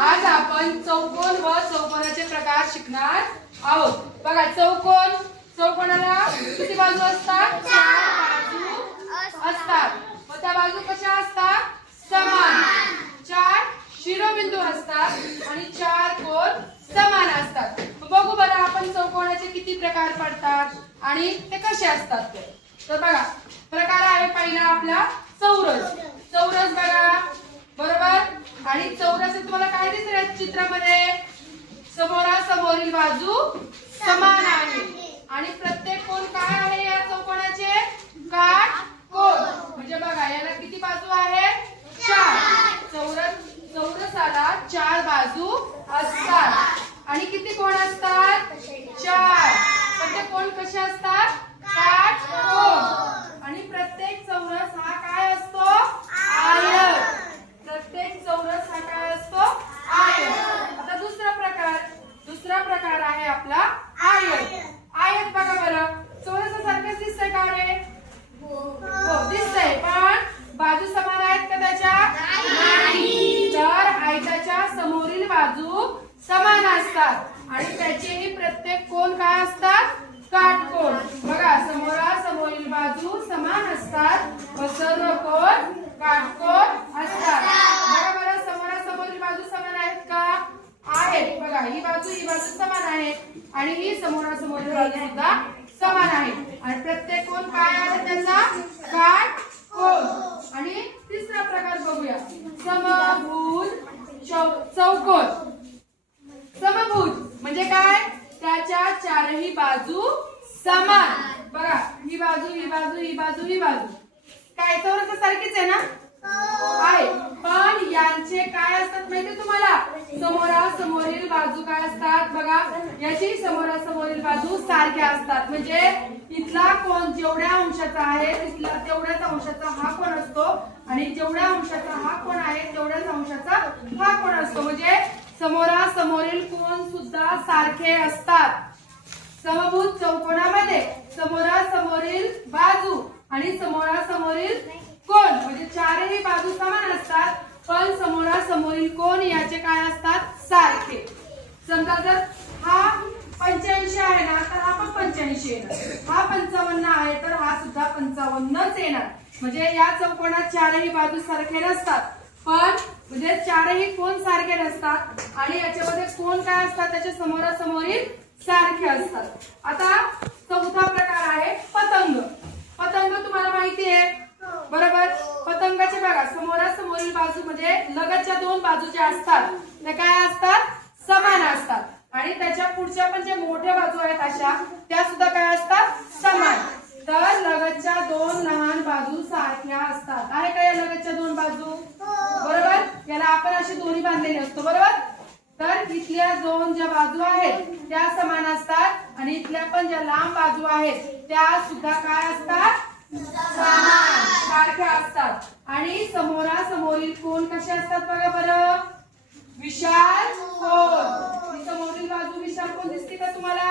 आज आपण चौकोन व चौकोनाचे प्रकार शिकणार आहोत. बघा चौकोन चौकोनाला किती बाजू असतात? चार बाजू असतात. व त्या बाजू कशा असतात? समान. चार शिरोबिंदू असतात आणि चार कोण समान असतात. बघू बरं आपण चौकोनाचे किती प्रकार पडतात आणि ते कसे असतात ते. तर बघा प्रकार आहे पहिला आपला चौरस. चौरस बघा. बरोबर? आणि चौरस तुम्हाला चित्रामध्ये समोरासमोरील बाजू समान आहे. आणि प्रत्येक कोण काय आहे या चौकोनाचे? काठ कोण? म्हणजे बघा याला किती बाजू आहे चार. चौरस चौरसाला चार बाजू असतात आणि किती कोण असतात चार पण ते कोण कसे असतात काठ कोण आणि प्रत्येक चौरस हा काय असतो आयत प्रत्येक चौरस हा काय असतो आयत आता दुसरा प्रकार दुसरा प्रकार आहे आपला आयत आयत बघा बरं चौरसासारखंच दिसतंय का रे हो दिसतंय पण बाजू समान आहेत का त्याच्या नाही तर आयताच्या समोरील बाजू समान असतात. आणि त्याचेही प्रत्येक कोण काय असतात? काटकोण बघा समोरासमोरील बाजू समान असतात. व सर्व कोण? काटकोण असतात. बघा बरं समोरासमोरील बाजू समान आहेत का? आहेत. बघा ही बाजू ही बाजू समान आहे आणि ही समोरासमोरील बाजू सुद्धा समान आहे आणि प्रत्येक कोण काय आहे त्याचा काट कोण आणि तिसरा प्रकार बघूया समभुज चौ- चौकोन समभुज म्हणजे काय त्याच्या चारही बाजू समान. बघा ही बाजू ही बाजू ही बाजू ही बाजू. काय चौरस सारखीच आहे ना? आहे. पण यांचे काय असतात माहिती तुम्हाला? समोरासमोरील बाजू काय असतात बघा? याची समोरासमोरील बाजू सारख्या असतात. म्हणजे इथला कोण जेवढ्या अंशाचा आहे तिथला तेवढ्याच अंशाचा हा कोण असतो आणि जेवढ्या अंशाचा हा कोण आहे तेवढ्याच अंशाचा हा कोण असतो. म्हणजे समोरासमोरील कोण सुद्धा सारखे असतात. समभूत चौकोनामध्ये समोरासमोरील बाजू आणि समोरासमोरील कोण म्हणजे चारही बाजू समान असतात पण समोरासमोरील कोण याचे काय असतात? सारखे. समजा जर हा पंच्याऐंशी आहे ना तर हा पण पंच्याऐंशी येणार. हा पंचावन्न आहे तर हा सुद्धा पंचावन्नच येणार. म्हणजे या चौकोनात चारही बाजू सारखे नसतात पण म्हणजे चारही कोण सारखे नसतात. आणि याच्यामध्ये कोण काय असतात? त्याच्या समोरासमोरील सारखे असतात. आता चौथा प्रकार आहे पतंग. पतंग तुम्हाला माहिती आहे? बरोबर? पतंगाचे बघा समोरासमोरील बाजू म्हणजे लगतच्या दोन बाजू ज्या असतात त्या काय असतात? समान असतात. आणि त्याच्या पुढच्या पण ज्या मोठ्या बाजू आहेत अशा त्या सुद्धा काय असतात? समान. तर लगतच्या दोन लहान बाजू सारख्या असतात. आहे का या लगतच्या दोन बाजू? बरोबर? याला आपण अशी दोन्ही बांधलेली असतो. बरोबर? तर इथल्या दोन ज्या बाजू आहेत त्या समान असतात आणि इथल्या पण ज्या लांब बाजू आहेत त्या सुद्धा काय असतात? सारख्या असतात. आणि समोरासमोरील कोण कसे असतात बघा बरं? विशाल कोण? समोरील बाजू विशाल कोण दिसते का तुम्हाला?